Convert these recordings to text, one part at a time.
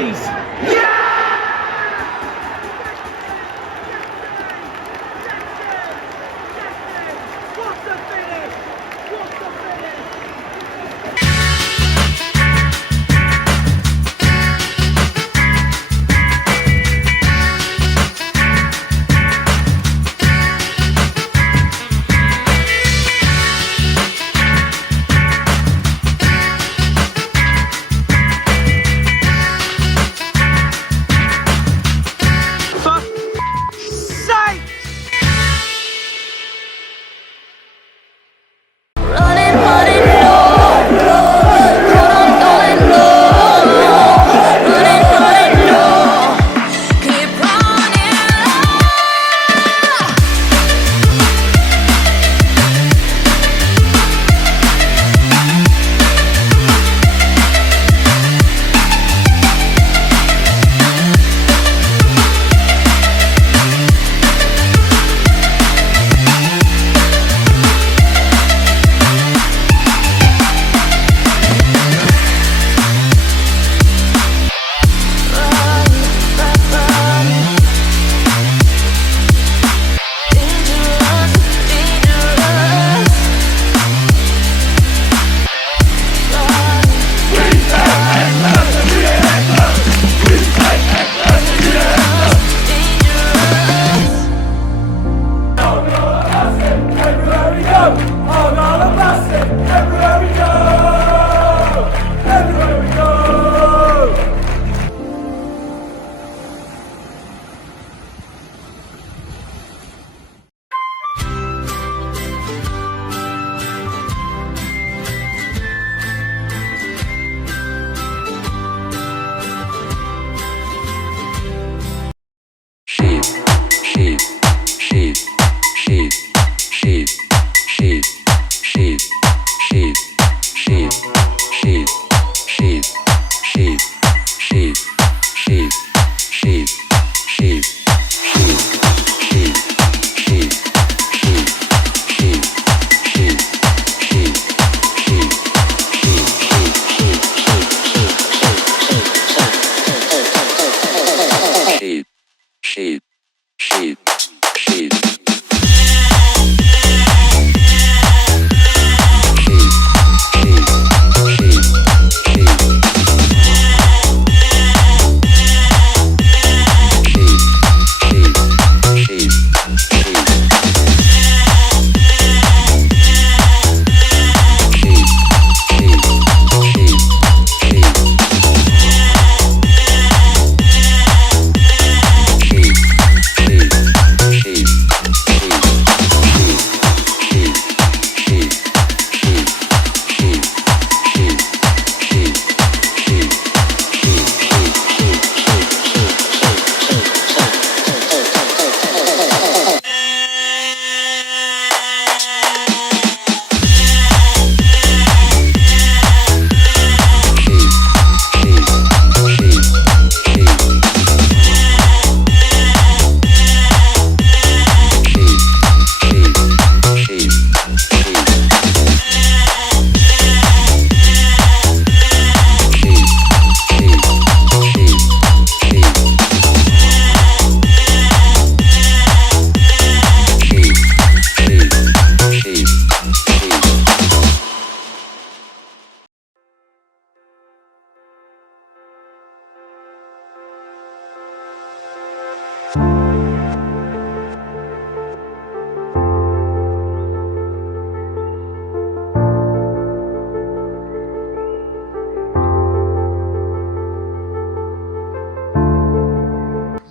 please?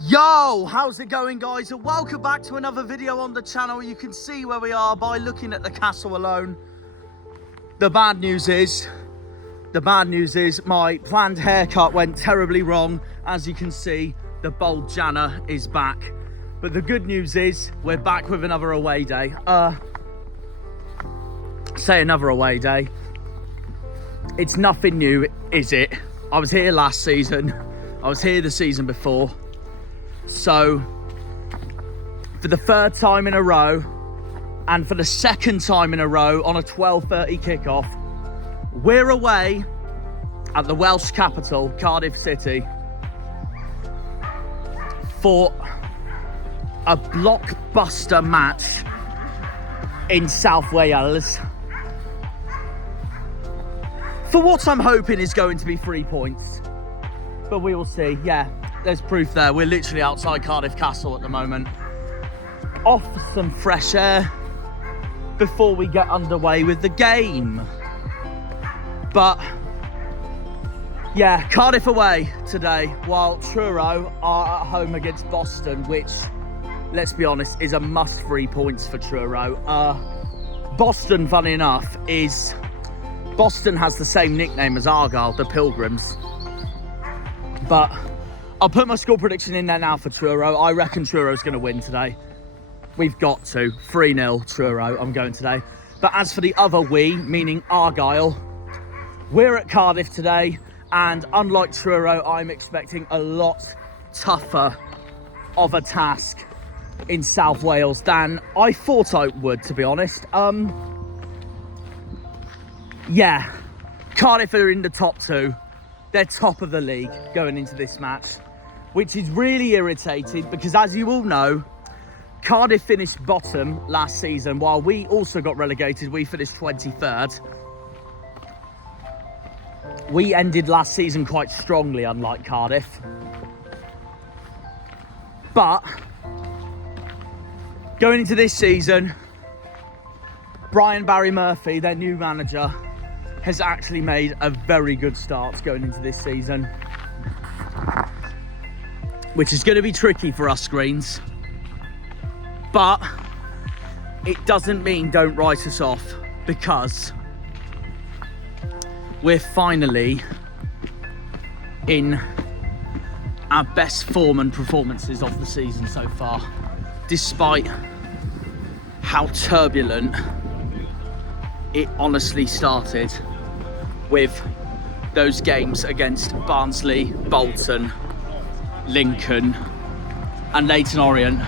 Yo, how's it going, guys, and welcome back to another video on the channel. You can see where we are by looking at the castle alone. The bad news is my planned haircut went terribly wrong. As you can see, the bald Jana is back. But the good news is we're back with another away day. Say another away day. It's nothing new, is it? I was here last season. I was here the season before. So, for the third time in a row, and for the second time in a row on a 12:30 kickoff, we're away at the Welsh capital, Cardiff City, for a blockbuster match in South Wales for what I'm hoping is going to be 3 points, but we will see. Yeah, there's proof there. We're literally outside Cardiff Castle at the moment, off for some fresh air before we get underway with the game. But yeah, Cardiff away today, while Truro are at home against Boston, which, let's be honest, is a must 3 points for Truro. Boston, funny enough, Boston has the same nickname as Argyle, the Pilgrims. But I'll put my score prediction in there now for Truro. I reckon Truro's going to win today. We've got to. 3-0 Truro, I'm going today. But as for the other we, meaning Argyle, we're at Cardiff today. And unlike Truro, I'm expecting a lot tougher of a task in South Wales than I thought I would, to be honest. Yeah, Cardiff are in the top 2. They're top of the league going into this match, which is really irritating because, as you all know, Cardiff finished bottom last season while we also got relegated. We finished 23rd. We ended last season quite strongly, unlike Cardiff. But going into this season, Barry Murphy, their new manager, has actually made a very good start going into this season, which is going to be tricky for us Greens. But it doesn't mean don't write us off, because we're finally in our best form and performances of the season so far, despite how turbulent it honestly started with those games against Barnsley, Bolton, Lincoln and Leyton Orient.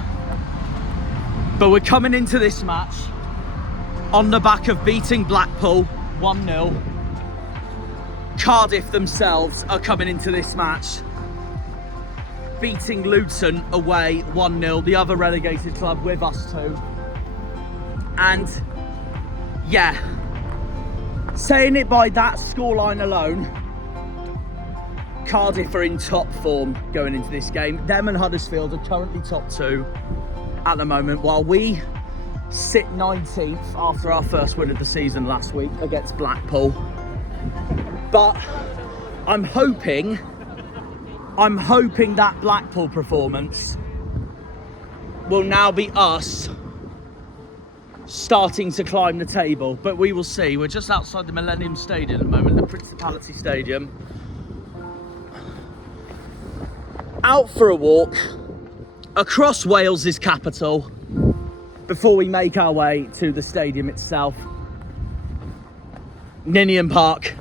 But we're coming into this match on the back of beating Blackpool 1-0. Cardiff themselves are coming into this match beating Luton away 1-0, the other relegated club with us too. And yeah, saying it by that scoreline alone, Cardiff are in top form going into this game. Them and Huddersfield are currently top 2 at the moment, while we sit 19th after our first win of the season last week against Blackpool. But I'm hoping that Blackpool performance will now be us starting to climb the table, but we will see. We're just outside the Millennium Stadium at the moment, the Principality Stadium. Out for a walk across Wales's capital before we make our way to the stadium itself. Ninian Park,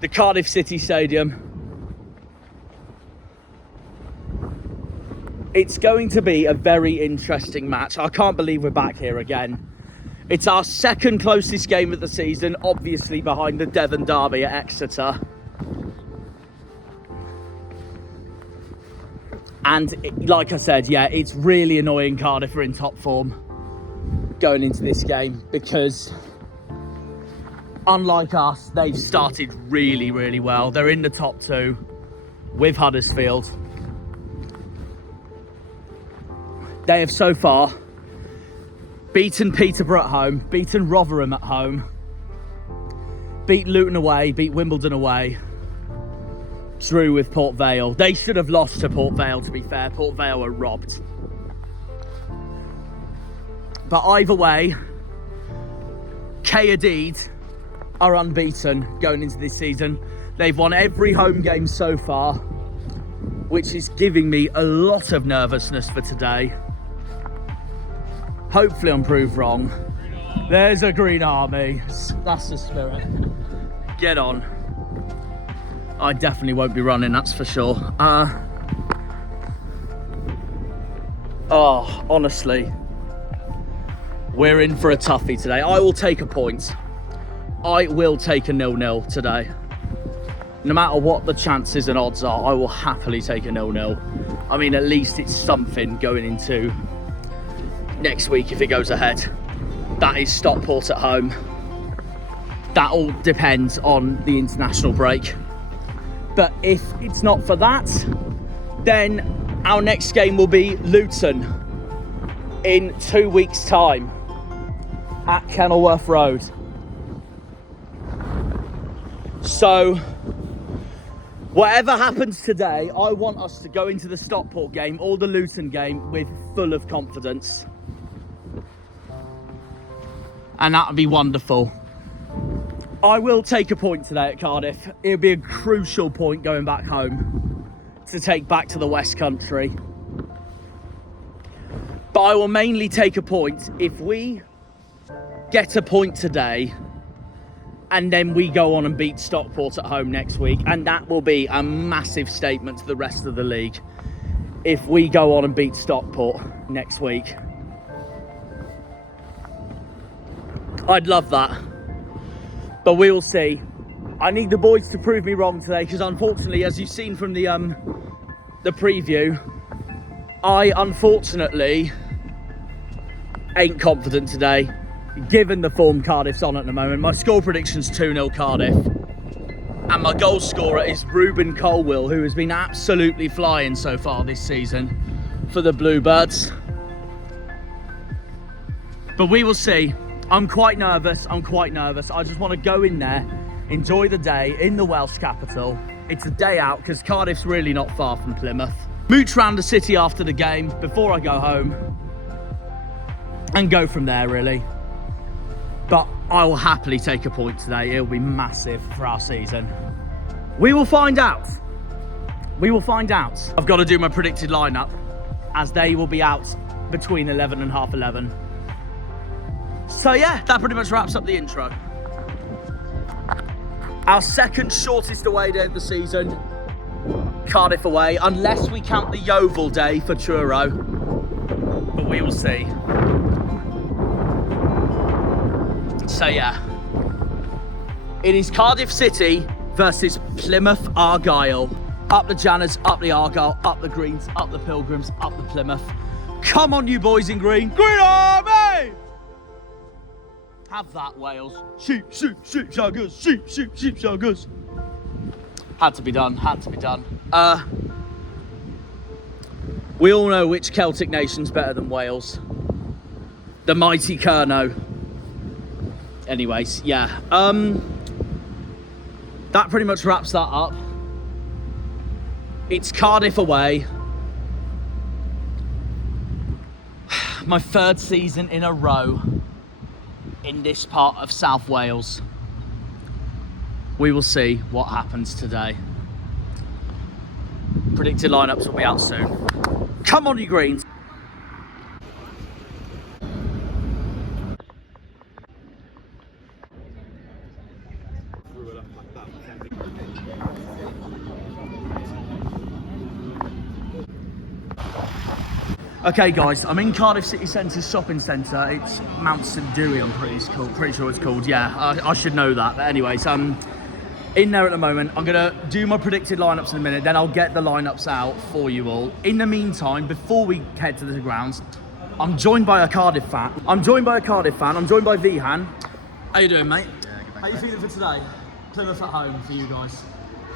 the Cardiff City Stadium. It's going to be a very interesting match. I can't believe we're back here again. It's our second closest game of the season, obviously behind the Devon derby at Exeter. And like I said, yeah, it's really annoying Cardiff are in top form going into this game, because unlike us, they've started really, really well. They're in the top 2 with Huddersfield. They have so far beaten Peterborough at home, beaten Rotherham at home, beat Luton away, beat Wimbledon away, drew with Port Vale. They should have lost to Port Vale, to be fair. Port Vale were robbed. But either way, K-Adid are unbeaten going into this season. They've won every home game so far, which is giving me a lot of nervousness for today. Hopefully I'm proved wrong. There's a green army. That's the spirit. Get on. I definitely won't be running, that's for sure. Honestly, we're in for a toughie today. I will take a point. I will take a 0-0 today. no matter what the chances and odds are, I will happily take a 0-0. I mean, at least it's something going into next week if it goes ahead. That is Stockport at home. That all depends on the international break. But if it's not for that, then our next game will be Luton in 2 weeks' time at Kenilworth Road. So, whatever happens today, I want us to go into the Stockport game or the Luton game with full of confidence. And that would be wonderful. I will take a point today at Cardiff. It'll be a crucial point going back home to take back to the West Country. But I will mainly take a point if we get a point today and then we go on and beat Stockport at home next week. And that will be a massive statement to the rest of the league if we go on and beat Stockport next week. I'd love that. But we will see. I need the boys to prove me wrong today because unfortunately, as you've seen from the preview, I unfortunately ain't confident today, given the form Cardiff's on at the moment. My score prediction's 2-0 Cardiff. And my goal scorer is Ruben Colwill, who has been absolutely flying so far this season for the Bluebirds. But we will see. I'm quite nervous. I just want to go in there, enjoy the day in the Welsh capital. It's a day out because Cardiff's really not far from Plymouth. Mooch round the city after the game before I go home and go from there, really. But I will happily take a point today. It'll be massive for our season. We will find out. I've got to do my predicted lineup as they will be out between 11 and half 11. So yeah, that pretty much wraps up the intro. Our second shortest away day of the season, Cardiff away, unless we count the Yeovil day for Truro, but we will see. So yeah, it is Cardiff City versus Plymouth Argyle. Up the Janners, up the Argyle, up the Greens, up the Pilgrims, up the Plymouth. Come on you boys in green. Green Army! Have that, Wales. Sheep, shaggers, sheep, shaggers. Had to be done. We all know which Celtic nation's better than Wales. The mighty Kerno. Anyways, yeah. That pretty much wraps that up. It's Cardiff away. My third season in a row in this part of South Wales. We will see what happens today. Predicted lineups will be out soon. Come on, you Greens. Okay guys, I'm in Cardiff City Centre shopping centre. It's Mount St Dewey, I'm pretty sure it's called. Yeah, I should know that. But anyways, in there at the moment. I'm gonna do my predicted lineups in a minute, then I'll get the lineups out for you all. In the meantime, before we head to the grounds, I'm joined by a Cardiff fan. I'm joined by Vihan. How you doing, mate? Yeah, good. How you feeling for today? Plymouth at home for you guys.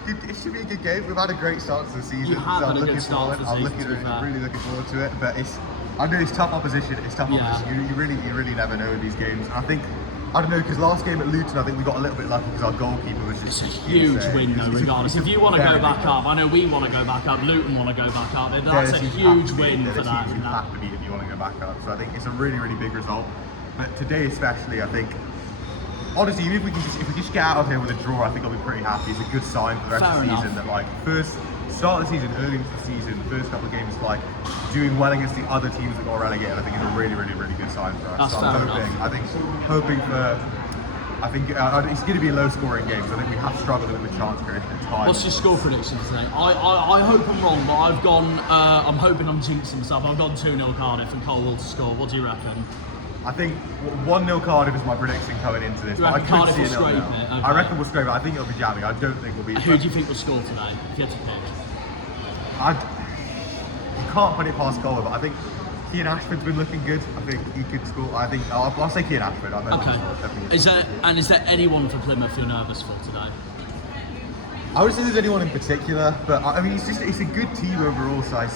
It should be a good game. We've had a great start to the season. You have had a good start to the season. I'm really looking forward to it. But I know it's tough opposition. You really never know in these games. And I don't know, because last game at Luton, I think we got a little bit lucky because our goalkeeper was just... It's a huge win though, regardless. If you want to go back up, I know we want to go back up, Luton want to go back up. That's a huge win for that. You have to beat if you want to go back up. So I think it's a really, really big result. But today especially, I think, honestly, even if we just get out of here with a draw, I think I'll be pretty happy. It's a good sign for the rest of the season that, like, start of the season, early into the season, the first couple of games, like, doing well against the other teams that got relegated, I think is a really, really, really good sign for us. That's so I think it's going to be a low-scoring game, so I think we have struggled with the chance creation at times. What's your score prediction today? I hope I'm wrong, but I'm hoping I'm jinxing myself. I've gone 2-0 Cardiff and Colwell to score. What do you reckon? I think 1-0 Cardiff is my prediction coming into this. You But I reckon could Cardiff see will a scrape 0-0. it? Okay. I reckon we'll scrape it. I think it'll be jamming. I don't think we'll be. Who do you think will score today, if you had to pick? You can't put it past Goal, but I think Keane Ashford's been looking good. I think he could score. I think I'll say Keane Ashford. Okay. Is there anyone for Plymouth you're nervous for today? I would say there's anyone in particular, but I mean, it's a good team overall, so it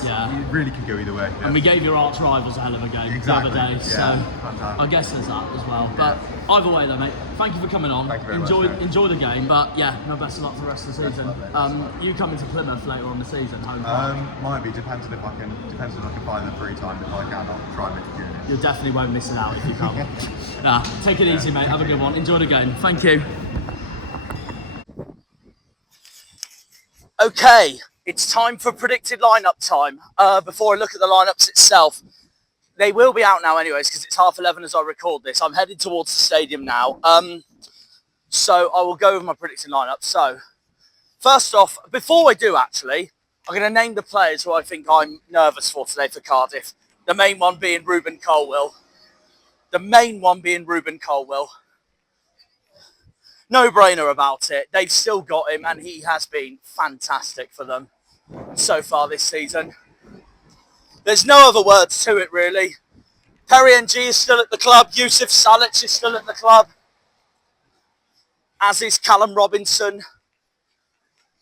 really could go either way. Yeah. And we gave your arch rivals a hell of a game the other day, so I guess there's that as well. But either way though, mate, thank you for coming on. Thank you very much, enjoy the game, but yeah, no best of luck for the rest of the season. You coming to Plymouth later on the season, home park? Might be, depends on if I can find the free time. If I can, I'll try and make a unit. You definitely won't miss it out if you come. Nah, take it easy, mate. Have a good one. Enjoy the game. Thank you. Okay, it's time for predicted lineup time. Before I look at the lineups itself, they will be out now anyways because it's 11:30 as I record this. I'm headed towards the stadium now. So I will go with my predicted lineup. So first off, before I do actually, I'm going to name the players who I think I'm nervous for today for Cardiff. The main one being Ruben Colwill. No brainer about it. They've still got him and he has been fantastic for them so far this season. There's no other words to it really. Perry NG is still at the club. Yusuf Salic is still at the club. As is Callum Robinson.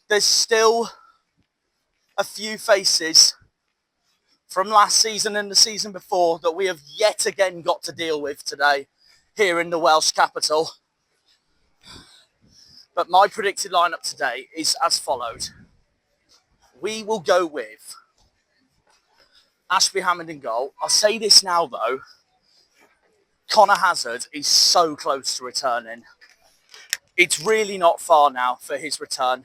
There's still a few faces from last season and the season before that we have yet again got to deal with today here in the Welsh capital. But my predicted lineup today is as follows. We will go with Ashby Hammond in goal. I'll say this now though. Connor Hazard is so close to returning. It's really not far now for his return.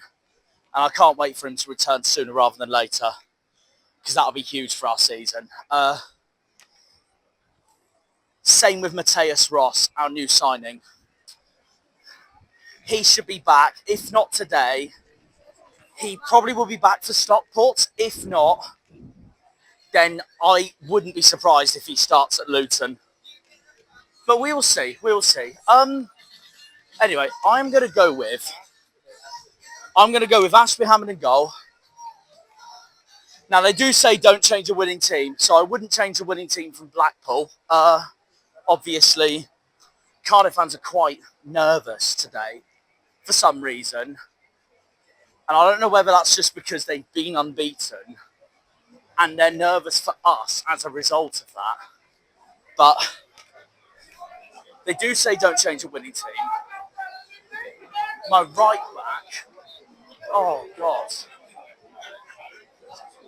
And I can't wait for him to return sooner rather than later. Because that'll be huge for our season. Same with Mateus Ross, our new signing. He should be back. If not today, he probably will be back for Stockport. If not, then I wouldn't be surprised if he starts at Luton. But we will see. We'll see. Anyway, I'm going to go with Ashby Hammond in goal. Now, they do say don't change a winning team, so I wouldn't change a winning team from Blackpool. Obviously, Cardiff fans are quite nervous today for some reason. And I don't know whether that's just because they've been unbeaten and they're nervous for us as a result of that. But they do say don't change a winning team. My right back, oh God.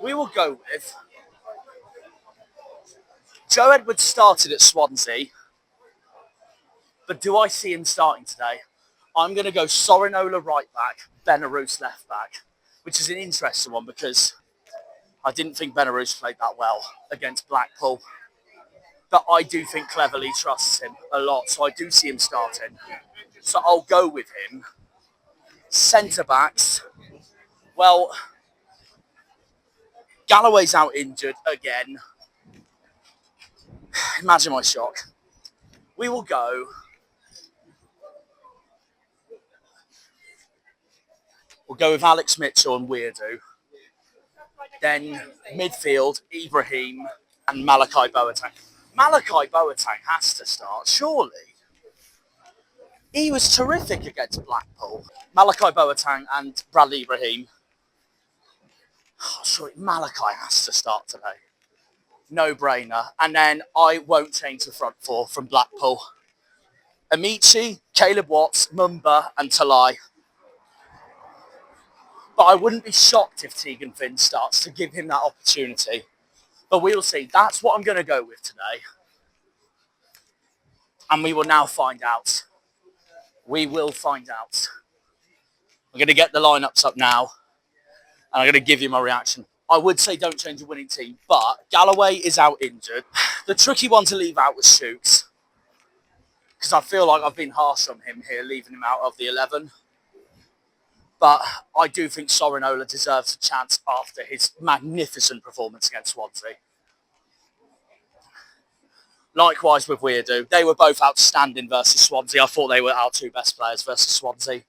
We will go with Joe Edwards started at Swansea, but do I see him starting today? I'm going to go Sorinola right back, Benarous left back, which is an interesting one because I didn't think Benarous played that well against Blackpool. But I do think Cleverley trusts him a lot, so I do see him starting. So I'll go with him. Centre-backs, well, Galloway's out injured again. Imagine my shock. We will go. We'll go with Alex Mitchell and Weirdo. Then midfield, Ibrahim and Malachi Boateng. Malachi Boateng has to start, surely. He was terrific against Blackpool. Malachi Boateng and Bradley Ibrahim. Oh, sorry, Malachi has to start today. No brainer. And then I won't change the front four from Blackpool. Amici, Caleb Watts, Mumba and Talai. But I wouldn't be shocked if Tegan Finn starts to give him that opportunity. But we'll see. That's what I'm going to go with today. And we will now find out. We will find out. I'm going to get the lineups up now. And I'm going to give you my reaction. I would say don't change a winning team. But Galloway is out injured. The tricky one to leave out was Shooks. Because I feel like I've been harsh on him here, leaving him out of the 11. But I do think Sorinola deserves a chance after his magnificent performance against Swansea. Likewise with Weirdo. They were both outstanding versus Swansea. I thought they were our two best players versus Swansea.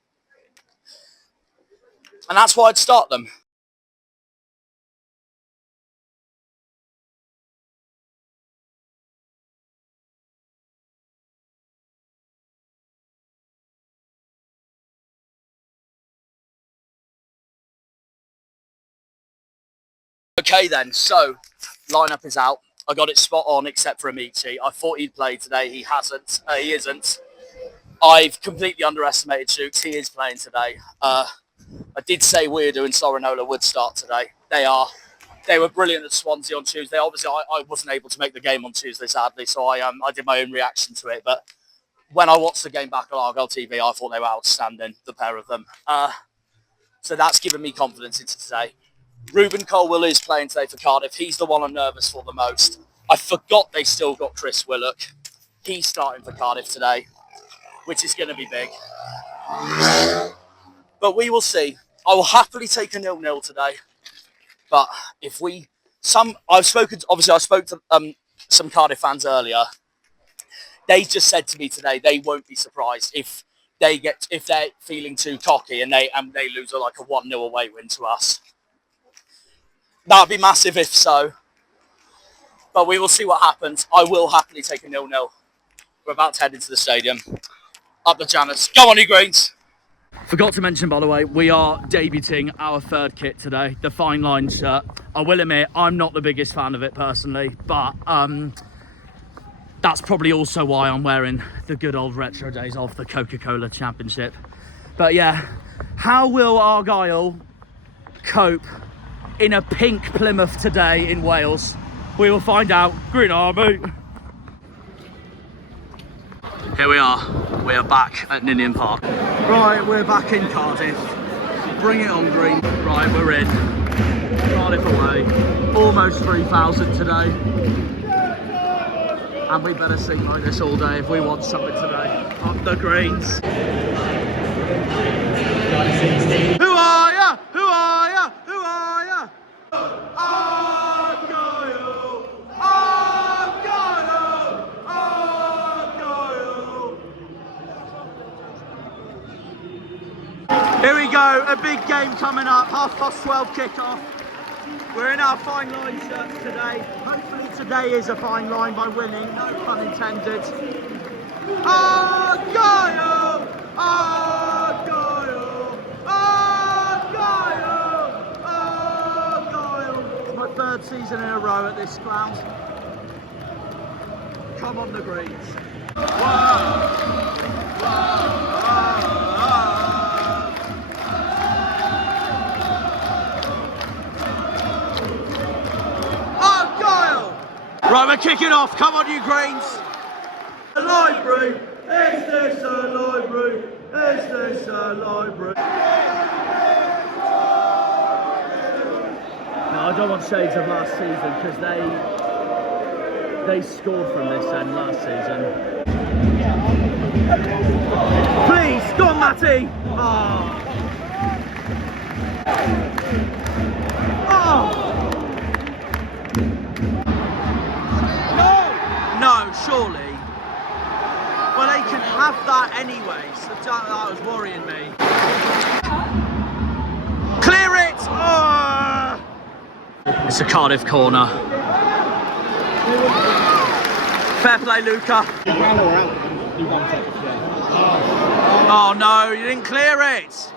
And that's why I'd start them. Okay then, so lineup is out. I got it spot on except for Amici. I thought he'd play today. He hasn't. He isn't. I've completely underestimated Shooks. He is playing today. I did say Weirdo and Sorinola would start today. They were brilliant at Swansea on Tuesday. Obviously, I wasn't able to make the game on Tuesday, sadly, so I did my own reaction to it. But when I watched the game back on Argyle TV, I thought they were outstanding, the pair of them. So that's given me confidence into today. Ruben Colwell is playing today for Cardiff. He's the one I'm nervous for the most. I forgot they still got Chris Willock. He's starting for Cardiff today, which is going to be big. But we will see. I will happily take a 0-0 today. But if I spoke to some Cardiff fans earlier. They just said to me today they won't be surprised if they're feeling too cocky and they lose like a 1-0 away win to us. That'd be massive if so. But we will see what happens. I will happily take a 0-0. We're about to head into the stadium. Up the Janus. Go on, you Greens. Forgot to mention, by the way, we are debuting our third kit today, the Fine Line shirt. I will admit, I'm not the biggest fan of it personally, but that's probably also why I'm wearing the good old retro days of the Coca-Cola Championship. But yeah, how will Argyle cope in a pink Plymouth today in Wales? We will find out. Green Army. Here we are back at Ninian Park. Right, we're back in Cardiff. Bring it on, Green. Right, we're in. Cardiff away. Almost 3,000 today. And we better sing like this all day if we want something today. Up the Greens. Who are ya? Who are ya? Who are ya? Argyle! Argyle! Argyle! Here we go, a big game coming up, 12:30 kickoff. We're in our Fine Line shirts today. Hopefully today is a fine line by winning, no pun intended. Argyle! Argyle! Argyle! Argyle! It's my third season in a row at this ground. Come on the Greens. Whoa! Whoa! Right, we're kicking off. Come on, you Greens. A library. Is this a library? Is this a library? No, I don't want shades of last season because they scored from this end last season. Please, go on, Matty. Oh. Oh. No, surely. Well, they can have that anyway, so that was worrying me. Clear it! Oh! It's a Cardiff corner. Fair play, Luca. Oh no, you didn't clear it!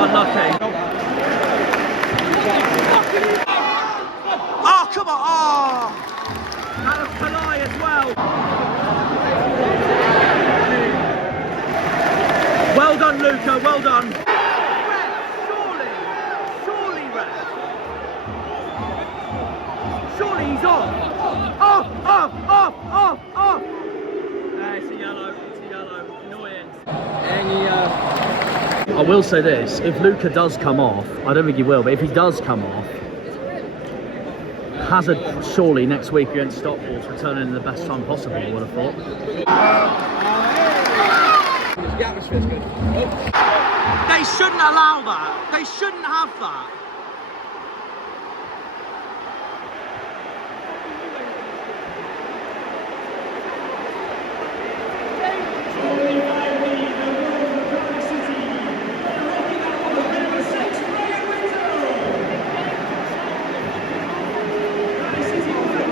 Unlucky. Oh, come on. Oh. That was Palai as well. Well done, Luca. Well done. Surely. Surely, Rant. Surely he's off. Off, off, off, off, off. It's a yellow. It's a yellow. Annoying. I will say this, if Luca does come off, I don't think he will, but if he does come off, Hazard surely next week against Stockport's returning in the best time possible, I would have thought. The atmosphere's good. They shouldn't allow that. They shouldn't have that.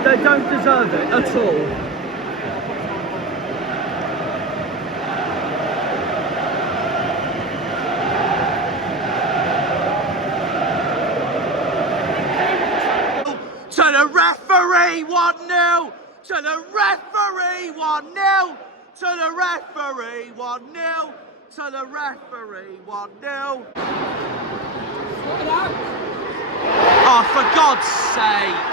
They don't deserve it at all. To the referee, 1-0. To the referee, 1-0. To the referee, 1-0. To the referee, 1-0. Oh, for God's sake.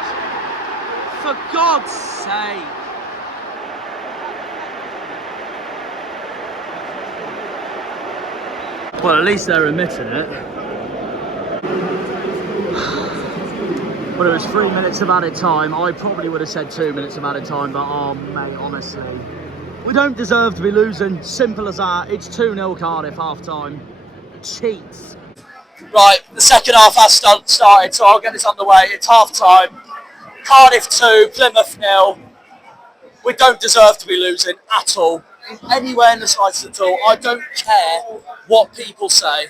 For God's sake. Well, at least they're admitting it. But it was 3 minutes of added time. I probably would have said 2 minutes of added time, but oh mate, honestly. We don't deserve to be losing. Simple as that. It's 2-0 Cardiff, half time. Cheats. Right, the second half has started, so I'll get this underway. It's half time. Cardiff 2, Plymouth 0. We don't deserve to be losing at all. Anywhere in the slightest at all. I don't care what people say.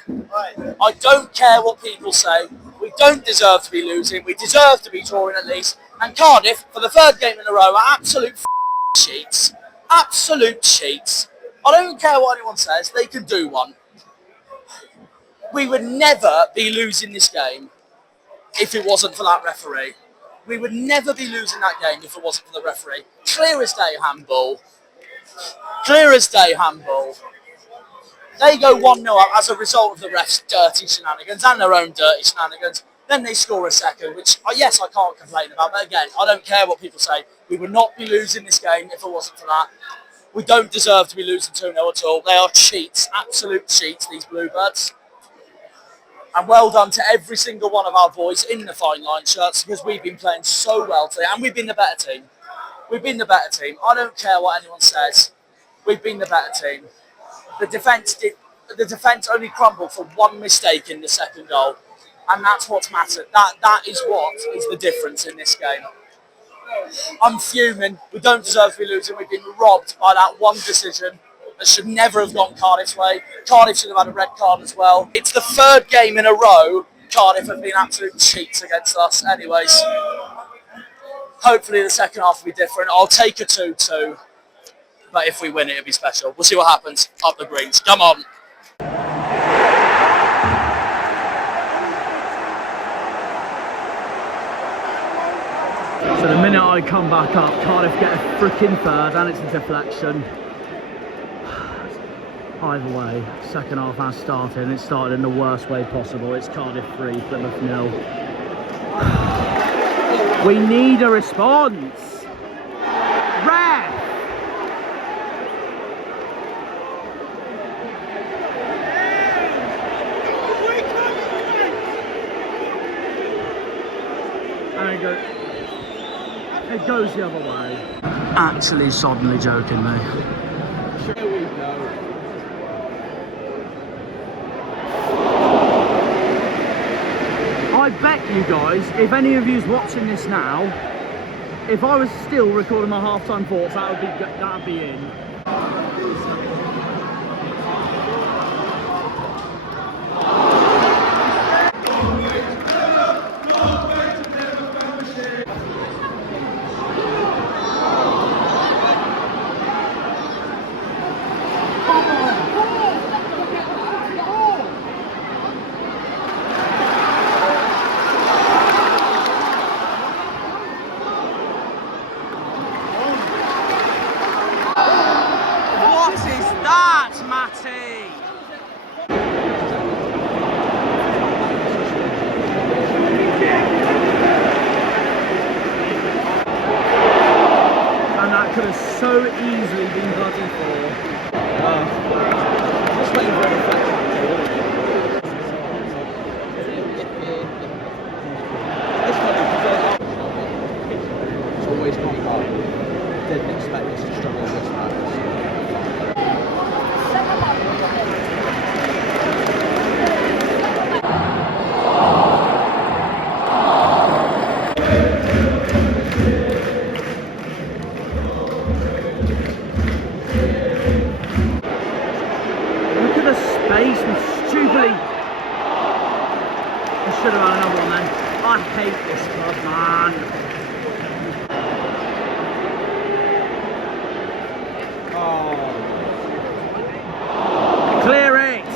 I don't care what people say. We don't deserve to be losing. We deserve to be drawing at least. And Cardiff, for the third game in a row, are absolute cheats. Absolute cheats. I don't care what anyone says. They can do one. We would never be losing this game if it wasn't for that referee. We would never be losing that game if it wasn't for the referee. Clear as day handball. Clear as day handball. They go 1-0 up as a result of the refs' dirty shenanigans and their own dirty shenanigans. Then they score a second, which, yes, I can't complain about. But again, I don't care what people say. We would not be losing this game if it wasn't for that. We don't deserve to be losing 2-0 at all. They are cheats, absolute cheats, these Bluebirds. And well done to every single one of our boys in the fine line shirts, because we've been playing so well today, and we've been the better team. We've been the better team. I don't care what anyone says. We've been the better team. The defence only crumbled for one mistake in the second goal, and that's what's mattered. That is what is the difference in this game. I'm fuming. We don't deserve to be losing. We've been robbed by that one decision that should never have gone Cardiff's way. Cardiff should have had a red card as well. It's the third game in a row Cardiff have been absolute cheats against us. Anyways, hopefully the second half will be different. I'll take a 2-2. But if we win it, it'll be special. We'll see what happens. Up the greens. Come on. So the minute I come back up, Cardiff get a freaking third, and it's a deflection. Either way, second half has started, and it started in the worst way possible. It's Cardiff 3, Plymouth 0. We need a response. Rant! And it goes the other way. Actually soddenly joking me. I bet you guys, if any of you's watching this now, if I was still recording my halftime thoughts, that'd be in. Could have so easily been bloody for. Just waiting for a deflection. It's always gone hard. Didn't expect us to struggle this much. Look at the space, we stupidly... I should have had another one then. I hate this club, man. Clear it!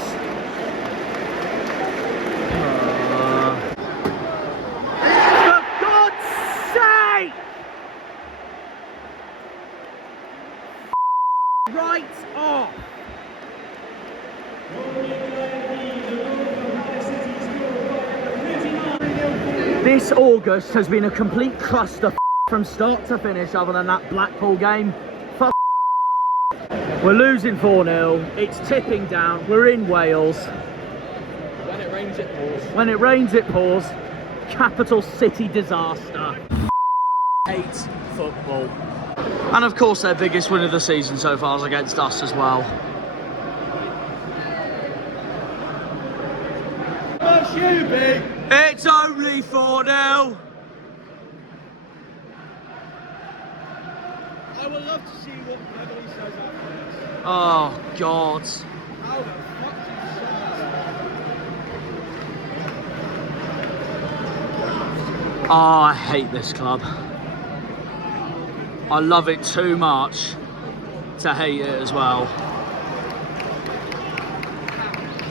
For God's sake! Right off! This August has been a complete cluster from start to finish, other than that Blackpool game. We're losing 4-0, it's tipping down, we're in Wales. When it rains, it pours. When it rains, it pours. Capital city disaster. Hate football. And of course their biggest win of the season so far is against us as well. That's you, big! It's only 4-0. I would love to see what Beverly says after this. Oh, God. How the fuck do you say that? Oh, I hate this club. I love it too much to hate it as well.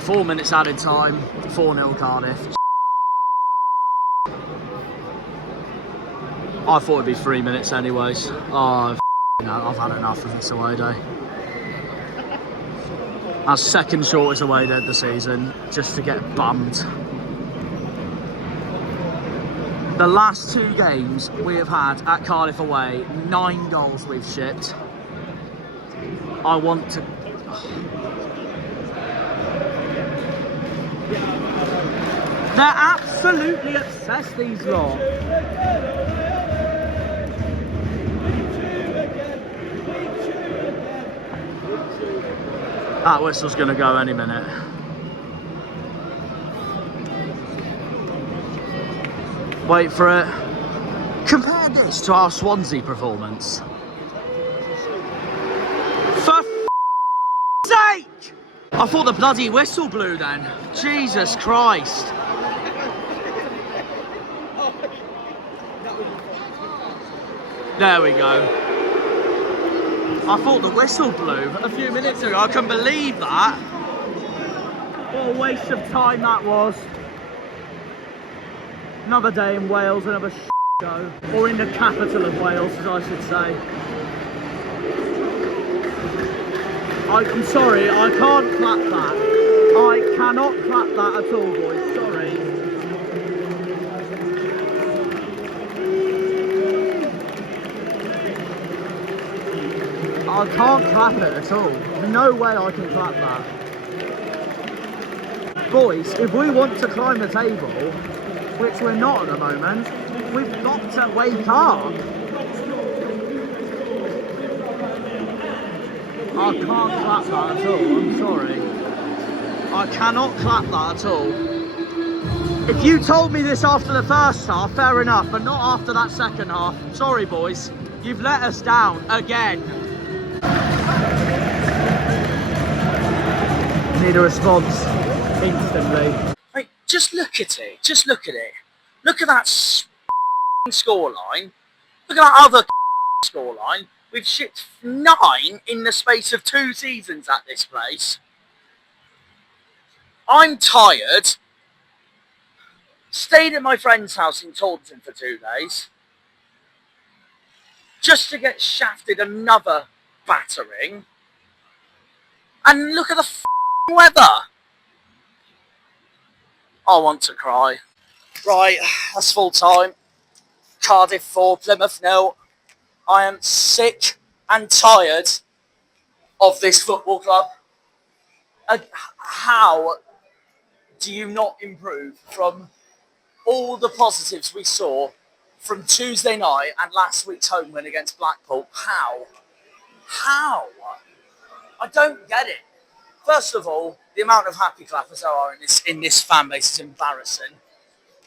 4 minutes added time, 4-0 Cardiff. I thought it'd be 3 minutes anyways. Oh, I've had enough of this away day. Our second shortest away day of the season, just to get bummed. The last 2 games we have had at Cardiff away, 9 goals we've shipped. I want to... They're absolutely obsessed, these lot. That whistle's going to go any minute. Wait for it. Compare this to our Swansea performance. For f***'s sake! I thought the bloody whistle blew then. Jesus Christ. There we go. I thought the whistle blew a few minutes ago. I couldn't believe that. What a waste of time that was. Another day in Wales, another show. Or in the capital of Wales, as I should say. I'm sorry, I can't clap that. I cannot clap that at all, boys. Sorry. I can't clap it at all. No way I can clap that. Boys, if we want to climb the table, which we're not at the moment, we've got to wake up. I can't clap that at all, I'm sorry. I cannot clap that at all. If you told me this after the first half, fair enough, but not after that second half. Sorry boys, you've let us down again. Need a response instantly. Right, just look at it. Just look at it. Look at that scoreline. Look at that other scoreline. We've shipped 9 in the space of 2 seasons at this place. I'm tired. Stayed at my friend's house in Taunton for 2 days. Just to get shafted another battering. And look at the weather. I want to cry. Right, that's full time. Cardiff 4, Plymouth 0. I am sick and tired of this football club. How do you not improve from all the positives we saw from Tuesday night and last week's home win against Blackpool? How? I don't get it. First of all, the amount of happy clappers there are in this fan base is embarrassing.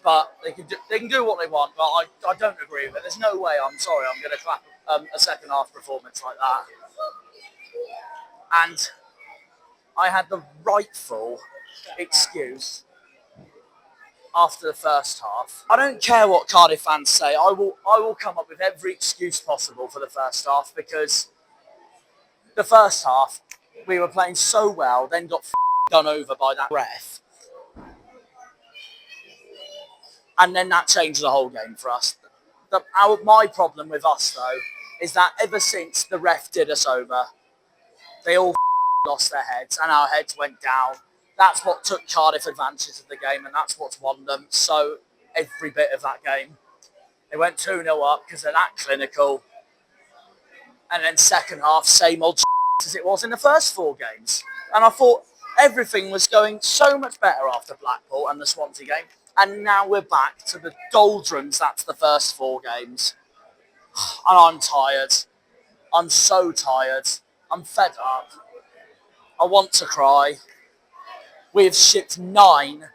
But they can do what they want, but I don't agree with it. There's no way, I'm sorry, I'm going to clap a second half performance like that. And I had the rightful excuse after the first half. I don't care what Cardiff fans say. I will come up with every excuse possible for the first half, because the first half we were playing so well, then got done over by that ref, and then that changed the whole game for us. My problem with us though is that ever since the ref did us over, they all lost their heads and our heads went down. That's what took Cardiff advantage of the game, and that's what's won them. So every bit of that game, they went 2-0 up because they're that clinical. And then second half, same old as it was in the first 4 games. And I thought everything was going so much better after Blackpool and the Swansea game. And now we're back to the doldrums. That's the first 4 games. And I'm tired. I'm so tired. I'm fed up. I want to cry. We've shipped 9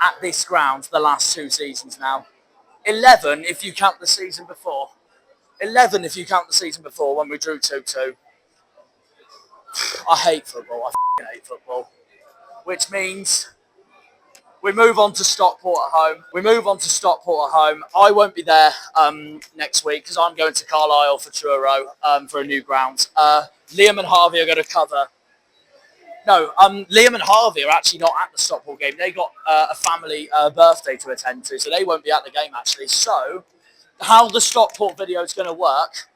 at this ground the last 2 seasons now. 11 if you count the season before. 11 if you count the season before when we drew 2-2. I hate football. I f***ing hate football. Which means we move on to Stockport at home. I won't be there next week because I'm going to Carlisle for Truro for a new ground. Liam and Harvey are going to cover. No, Liam and Harvey are actually not at the Stockport game. They got a family birthday to attend to, so they won't be at the game actually. So how the Stockport video is going to work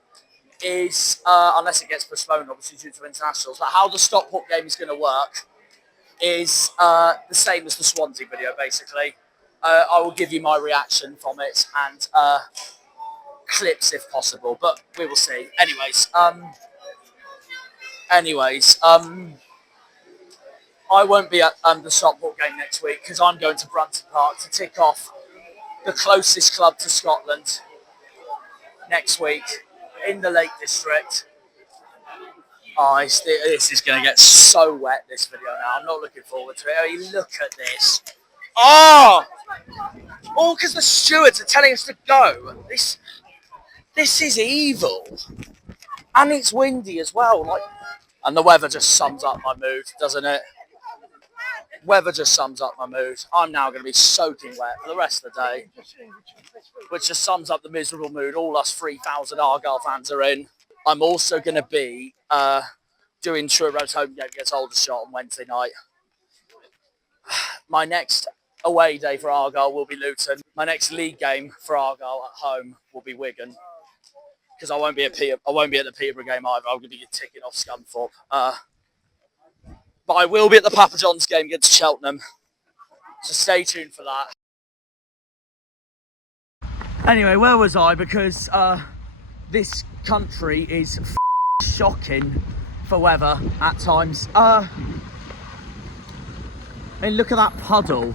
is, unless it gets postponed obviously due to internationals, but how the Stockport game is going to work is the same as the Swansea video basically. I will give you my reaction from it and clips if possible, but we will see. Anyways, I won't be at the Stockport game next week because I'm going to Brunton Park to tick off the closest club to Scotland next week in the Lake District. Oh, this is going to get so wet, this video now. I'm not looking forward to it. I mean, look at this. Oh! All because the stewards are telling us to go. This is evil. And it's windy as well. And the weather just sums up my mood, doesn't it? Weather just sums up my mood. I'm now going to be soaking wet for the rest of the day, which just sums up the miserable mood all us 3,000 Argyle fans are in. I'm also going to be doing Truro's home game against Aldershot on Wednesday night. My next away day for Argyle will be Luton. My next league game for Argyle at home will be Wigan, because I won't be at the Peterborough game either. I'm going to be ticking off Scunthorpe. But I will be at the Papa John's game against Cheltenham. So stay tuned for that. Anyway, where was I? Because this country is shocking for weather at times. I mean, look at that puddle.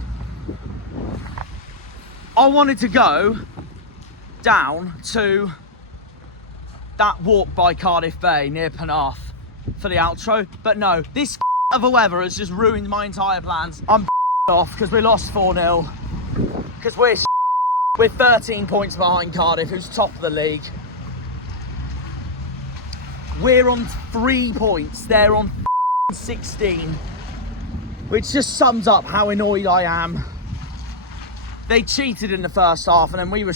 I wanted to go down to that walk by Cardiff Bay near Penarth for the outro, but no, this of a weather has just ruined my entire plans. I'm off because we lost 4-0, because we're 13 points behind Cardiff, who's top of the league. We're on 3 points, they're on 16, which just sums up how annoyed I am. They cheated in the first half and then we were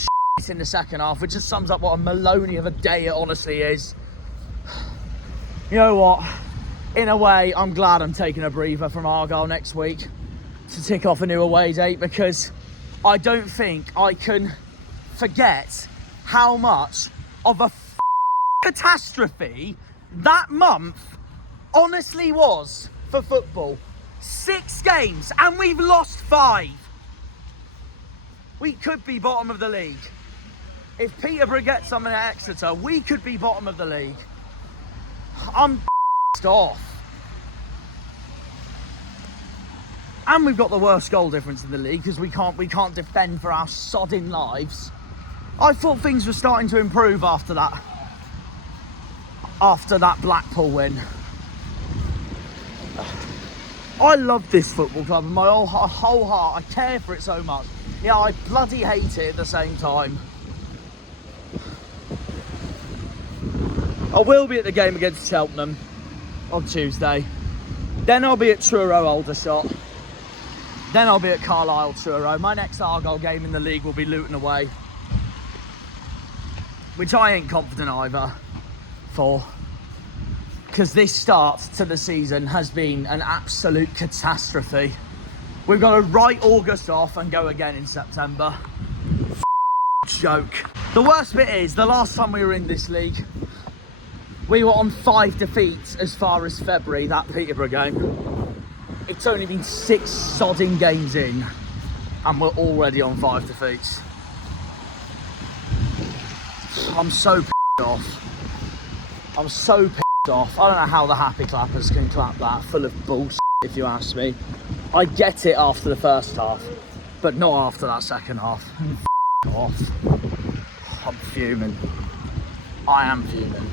in the second half, which just sums up what a Maloney of a day it honestly is. You know what? In a way, I'm glad I'm taking a breather from Argyle next week to tick off a new away date, because I don't think I can forget how much of a catastrophe that month honestly was for football. 6 games and we've lost 5. We could be bottom of the league. If Peterborough gets something at Exeter, we could be bottom of the league. I'm off. And we've got the worst goal difference in the league because we can't defend for our sodding lives. I thought things were starting to improve after that Blackpool win. I love this football club with my whole heart. I care for it so much. Yeah, I bloody hate it at the same time. I will be at the game against Cheltenham on Tuesday. Then I'll be at Truro Aldershot. Then I'll be at Carlisle Truro. My next Argyle game in the league will be Luton away, which I ain't confident either for, because this start to the season has been an absolute catastrophe. We've got to write August off and go again in September. Joke. The worst bit is, the last time we were in this league, we were on 5 defeats as far as February, that Peterborough game. It's only been 6 sodding games in, and we're already on 5 defeats. I'm so pissed off. I'm so pissed off. I don't know how the happy clappers can clap that, full of bullshit, if you ask me. I get it after the first half, but not after that second half. Off. I'm fuming. I am fuming.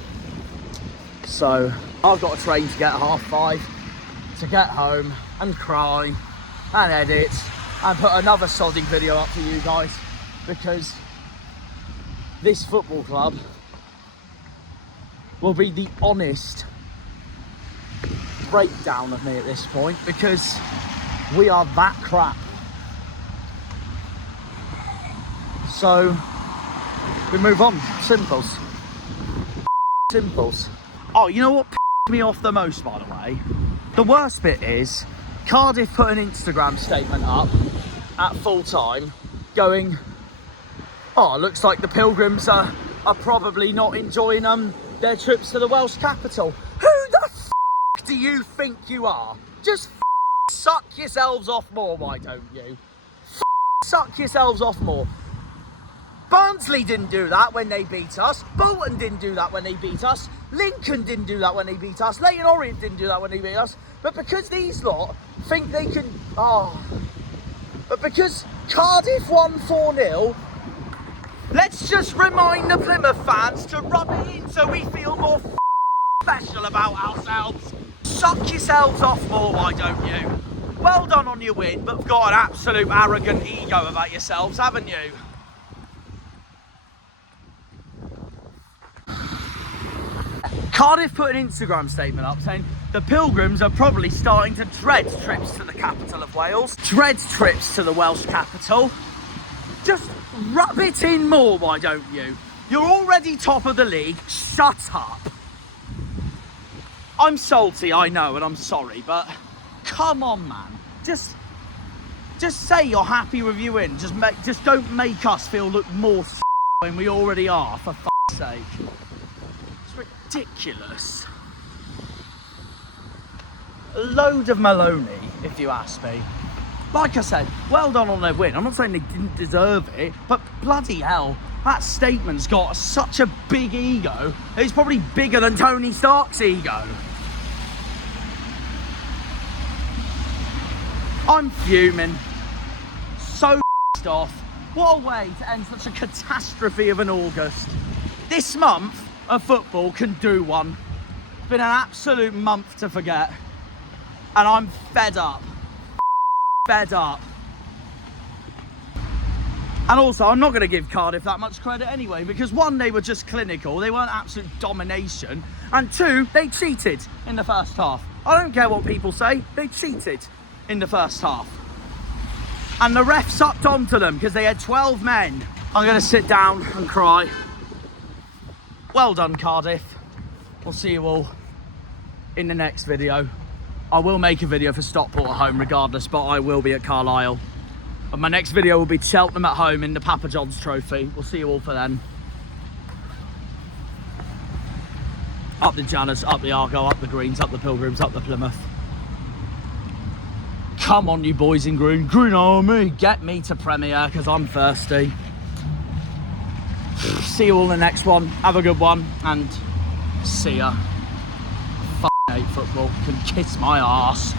So I've got a train to get at 5:30 to get home and cry and edit and put another sodding video up for you guys, because this football club will be the honest breakdown of me at this point, because we are that crap. So we move on. Simples. Simples. Oh, you know what pissed me off the most, by the way? The worst bit is Cardiff put an Instagram statement up at full time going, oh, looks like the Pilgrims are probably not enjoying their trips to the Welsh capital. Who the f*** do you think you are? Just suck yourselves off more, why don't you? Suck yourselves off more. Barnsley didn't do that when they beat us. Bolton didn't do that when they beat us. Lincoln didn't do that when they beat us. Leyton Orient didn't do that when they beat us. But because these lot think they can... But because Cardiff won 4-0, let's just remind the Plymouth fans to rub it in so we feel more special about ourselves. Suck yourselves off more, why don't you? Well done on your win, but got an absolute arrogant ego about yourselves, haven't you? Cardiff put an Instagram statement up saying the Pilgrims are probably starting to dread trips to the capital of Wales, dread trips to the Welsh capital. Just rub it in more, why don't you? You're already top of the league, shut up. I'm salty, I know, and I'm sorry, but come on, man. Just say you're happy with your win. Just don't make us feel look more when we already are, for fuck's sake. Ridiculous. A load of Maloney, if you ask me. Like I said, well done on their win. I'm not saying they didn't deserve it, but bloody hell, that statement's got such a big ego. It's probably bigger than Tony Stark's ego. I'm fuming. So pissed off. What a way to end such a catastrophe of an August. This month of football can do one. It's been an absolute month to forget. And I'm fed up. Fed up. And also, I'm not going to give Cardiff that much credit anyway, because one, they were just clinical. They weren't absolute domination. And two, they cheated in the first half. I don't care what people say. They cheated in the first half. And the ref sucked onto them because they had 12 men. I'm going to sit down and cry. Well done, Cardiff. We'll see you all in the next video. I will make a video for Stockport at home regardless, but I will be at Carlisle. And my next video will be Cheltenham at home in the Papa John's Trophy. We'll see you all for then. Up the Janners, up the Argyle, up the Greens, up the Pilgrims, up the Plymouth. Come on, you boys in green. Green Army, get me to Premier because I'm thirsty. See you all in the next one. Have a good one and see ya. Hate football. Can kiss my arse.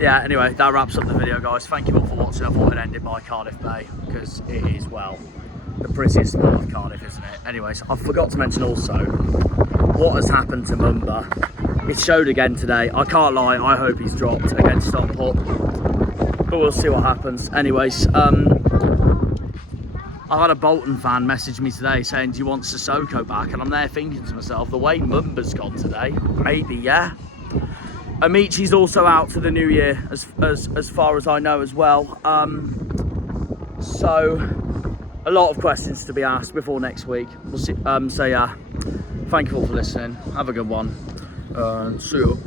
Yeah, anyway, that wraps up the video, guys. Thank you all for watching. watching, I thought I'd end it by Cardiff Bay, because it is, well, the prettiest part of Cardiff, isn't it? Anyways, I forgot to mention also what has happened to Mumba. It showed again today. I can't lie, I hope he's dropped against Stockport, but we'll see what happens. Anyways, I had a Bolton fan message me today saying, do you want Sissoko back? And I'm there thinking to myself, the way Mumba's gone today, maybe, yeah. Amichi's also out to the new year, as far as I know as well. So, a lot of questions to be asked before next week. We'll see. So yeah, thank you all for listening. Have a good one. See you.